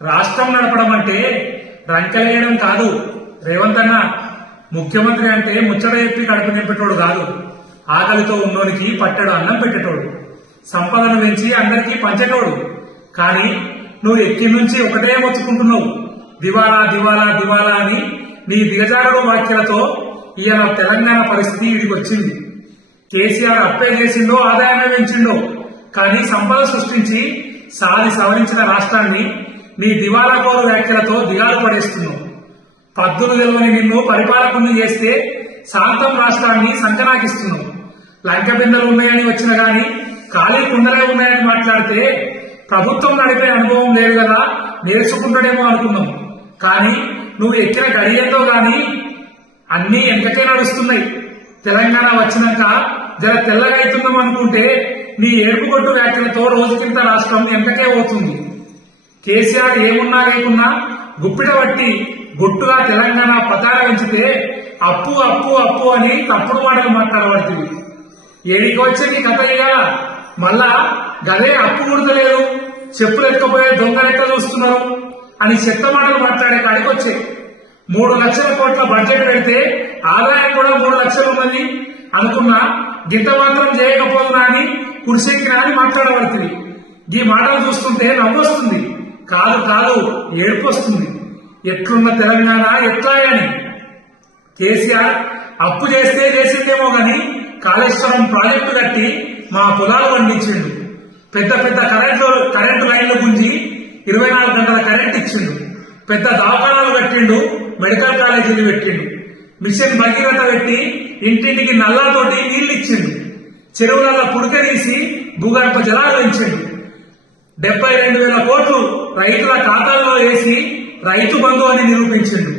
రాష్ట్రం నడపడం అంటే రంకెలేయడం కాదు. రేవంత్ అన్న ముఖ్యమంత్రి అంటే ముచ్చట చెప్పి కడుపు నింపేటోడు కాదు. ఆకలితో ఉన్నోనికి పట్టడు అన్నం పెట్టేటోడు, సంపదను పెంచి అందరికీ పంచేటోడు. కానీ నువ్వు ఎక్కి నుంచి ఒకటే మొత్తుకుంటున్నావు, దివాలా దివాలా దివాలా అని. నీ దిగజారుడు వ్యాఖ్యలతో ఇవాళ తెలంగాణ పరిస్థితి ఇదిగొచ్చింది. కేసీఆర్ అప్పే చేసిండో ఆదాయమే పెంచిండో, కానీ సంపద సృష్టించి సాది సవరించిన రాష్ట్రాన్ని నీ దివాలా కోరు వ్యాఖ్యలతో దిగాలు పడేస్తున్నావు. పద్దులు తెలవని నిన్ను పరిపాలకుని చేస్తే శాంతం రాష్ట్రాన్ని సంకనాకిస్తున్నావు. లంక బిందెలు ఉన్నాయని వచ్చిన గాని ఖాళీ కుండలే ఉన్నాయని మాట్లాడితే ప్రభుత్వం నడిపే అనుభవం లేదు కదా, నేర్చుకుంటాడేమో అనుకున్నాం. కానీ నువ్వు ఎక్కిన గడియంతో గాని అన్నీ ఎంతకే నడుస్తున్నాయి. తెలంగాణ వచ్చినాక జర తెల్లగా అవుతుందాం అనుకుంటే నీ ఏడుపుగొట్టు వ్యాఖ్యలతో రోజుకింత రాష్ట్రం ఎంతకే పోతుంది. కేసీఆర్ ఏమున్నా లేకున్నా గుప్పిట పట్టి గుట్టుగా తెలంగాణ పతార పెంచితే అప్పు అప్పు అప్పు అని తప్పుడు మాటలు మాట్లాడబడుతుంది. ఏడికి వచ్చి నీ కథ ఇయ్యాల మళ్ళా గదే అప్పు కుడతలేదు, చెప్పులు ఎక్కపోయే దొంగ లెక్క చూస్తున్నారు అని చెత్త మాటలు మాట్లాడే కాడికి వచ్చే 3 లక్షల కోట్ల బడ్జెట్ పెడితే ఆదాయం కూడా 3 లక్షలు ఉన్నది అనుకున్నా గింత మాత్రం చేయకపోతున్నా అని కుడిసెక్కినా అని మాట్లాడబడుతుంది. ఈ మాటలు చూస్తుంటే నవ్వొస్తుంది, కాదు కాదు ఏడుపు వస్తుంది. ఎట్లున్న తెలంగాణ ఎట్లా అని. కేసీఆర్ అప్పు చేస్తే చేసిందేమో గాని కాళేశ్వరం ప్రాజెక్టు కట్టి మా పొలాలు పండించిండు. పెద్ద పెద్ద కరెంటు లైన్లు గుంజి 24 గంటల కరెంట్ ఇచ్చిండు. పెద్ద దవాఖానాలు కట్టిండు, మెడికల్ కాలేజీలు పెట్టిండు. మిషన్ భగీరథ పెట్టి ఇంటింటికి నల్లాతోటి నీళ్లు ఇచ్చిండు. చెరువులలో పుడక తీసి భూగర్భ జలాలు పెంచిండు. 72,000 కోట్లు రైతుల ఖాతాల్లో వేసి రైతు బంధు అని నిరూపించిండు.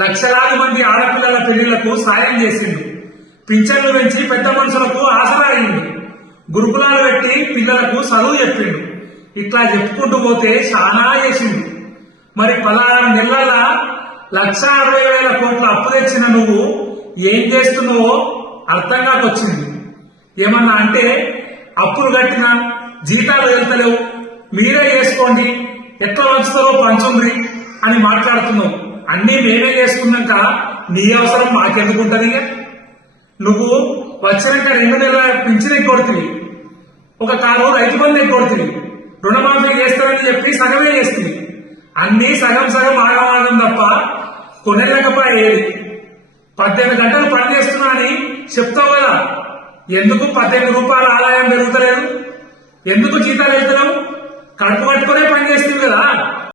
లక్షలాది మంది ఆడపిల్లల పెళ్లిళ్లకు సాయం చేసిండు. పింఛన్లు పెంచి పెద్ద మనుషులకు ఆసరా అయిండు. గురుకులాలు పెట్టి పిల్లలకు చదువు చెప్పిండు. ఇట్లా చెప్పుకుంటూ పోతే చాలా చేసిండు. మరి 16 నెలల 1,60,000 కోట్ల అప్పు తెచ్చిన నువ్వు ఏం చేస్తున్నావో అర్థం కాకొచ్చింది. ఏమన్నా అంటే అప్పులు కట్టినా జీతాలు వెళ్తలేవు, మీరే చేసుకోండి, ఎట్లా వంచుతారో పంచుంది అని మాట్లాడుతున్నావు. అన్నీ మేమే చేసుకున్నాక నీ అవసరం మాకెందుకుంటది? నువ్వు వచ్చినాక 2 నెలల పింఛన్ ఎగ్గొడుతుంది, ఒక కారు రైతు బంధు ఎగ్గొడుతుంది, రుణమాఫీ చేస్తారని చెప్పి సగమే చేస్తుంది. అన్నీ సగం సగం ఆగమాగం తప్ప కొనలేకపోయేది. 18 గంటలు పని చేస్తున్నా అని చెప్తావు కదా, ఎందుకు 18 రూపాయల ఆదాయం పెరుగుతలేదు? ఎందుకు జీతాలు వెళ్తలేవు? కడుపు కట్టుకునే పని చేస్తుంది కదా.